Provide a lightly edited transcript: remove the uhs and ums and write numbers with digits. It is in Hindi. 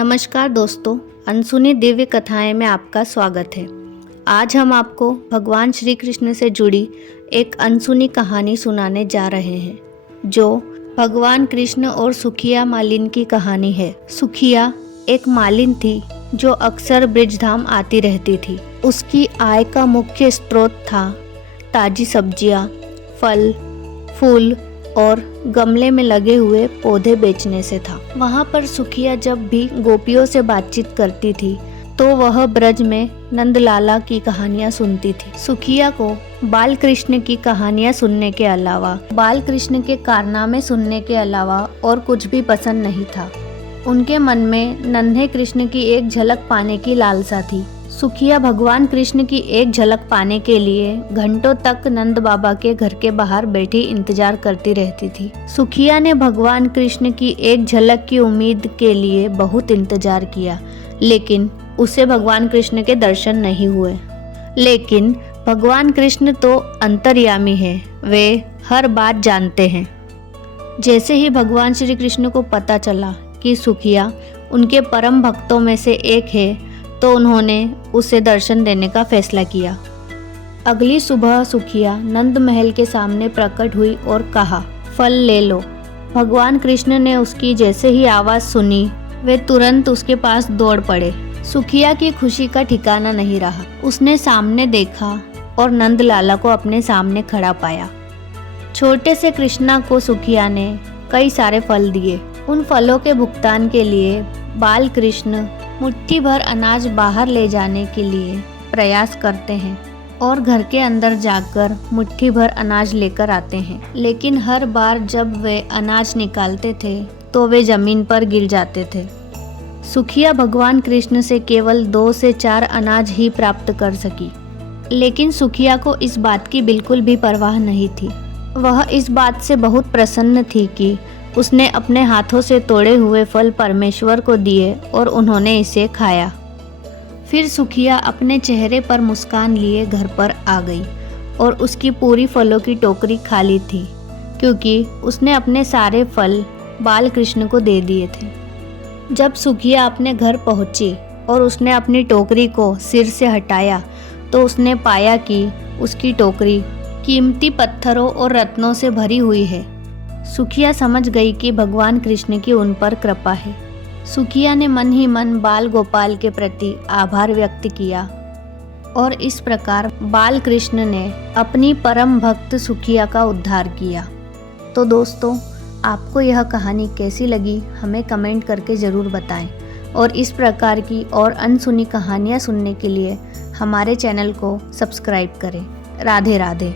नमस्कार दोस्तों, अनसुनी दिव्य कथाएं में आपका स्वागत है। आज हम आपको भगवान श्री कृष्ण से जुड़ी एक अनसुनी कहानी सुनाने जा रहे हैं, जो भगवान कृष्ण और सुखिया मालिन की कहानी है। सुखिया एक मालिन थी जो अक्सर ब्रिजधाम आती रहती थी। उसकी आय का मुख्य स्रोत था ताजी सब्जियां, फल, फूल और गमले में लगे हुए पौधे बेचने से था। वहाँ पर सुखिया जब भी गोपियों से बातचीत करती थी तो वह ब्रज में नंदलाला की कहानियाँ सुनती थी। सुखिया को बाल कृष्ण की कहानियाँ सुनने के अलावा, बाल कृष्ण के कारनामे सुनने के अलावा और कुछ भी पसंद नहीं था। उनके मन में नन्हे कृष्ण की एक झलक पाने की लालसा थी। सुखिया भगवान कृष्ण की एक झलक पाने के लिए घंटों तक नंद बाबा के घर के बाहर बैठी इंतजार करती रहती थी। सुखिया ने भगवान कृष्ण की एक झलक की उम्मीद के लिए बहुत इंतजार किया, लेकिन उसे भगवान कृष्ण के दर्शन नहीं हुए। लेकिन भगवान कृष्ण तो अंतर्यामी है, वे हर बात जानते हैं। जैसे ही भगवान श्री कृष्ण को पता चला कि सुखिया उनके परम भक्तों में से एक है, तो उन्होंने उसे दर्शन देने का फैसला किया। अगली सुबह सुखिया नंद महल के सामने प्रकट हुई और कहा, फल ले लो। भगवान कृष्ण ने उसकी जैसे ही आवाज़ सुनी, वे तुरंत उसके पास दौड़ पड़े। सुखिया की खुशी का ठिकाना नहीं रहा। उसने सामने देखा और नंद लाला को अपने सामने खड़ा पाया। छोटे से कृष्णा को सुखिया ने कई सारे फल दिए। उन फलों के भुगतान के लिए बाल कृष्ण मुट्ठी भर अनाज बाहर ले जाने के लिए प्रयास करते हैं और घर के अंदर जाकर मुट्ठी भर अनाज लेकर आते हैं, लेकिन हर बार जब वे अनाज निकालते थे तो वे जमीन पर गिर जाते थे। सुखिया भगवान कृष्ण से केवल 2 से 4 अनाज ही प्राप्त कर सकी, लेकिन सुखिया को इस बात की बिल्कुल भी परवाह नहीं थी। वह इस बात से बहुत प्रसन्न थी कि उसने अपने हाथों से तोड़े हुए फल परमेश्वर को दिए और उन्होंने इसे खाया। फिर सुखिया अपने चेहरे पर मुस्कान लिए घर पर आ गई और उसकी पूरी फलों की टोकरी खाली थी, क्योंकि उसने अपने सारे फल बाल कृष्ण को दे दिए थे। जब सुखिया अपने घर पहुंची और उसने अपनी टोकरी को सिर से हटाया, तो उसने पाया कि उसकी टोकरी कीमती पत्थरों और रत्नों से भरी हुई है। सुखिया समझ गई कि भगवान कृष्ण की उन पर कृपा है। सुखिया ने मन ही मन बाल गोपाल के प्रति आभार व्यक्त किया और इस प्रकार बाल कृष्ण ने अपनी परम भक्त सुखिया का उद्धार किया। तो दोस्तों, आपको यह कहानी कैसी लगी हमें कमेंट करके ज़रूर बताएं और इस प्रकार की और अनसुनी कहानियाँ सुनने के लिए हमारे चैनल को सब्सक्राइब करें। राधे राधे।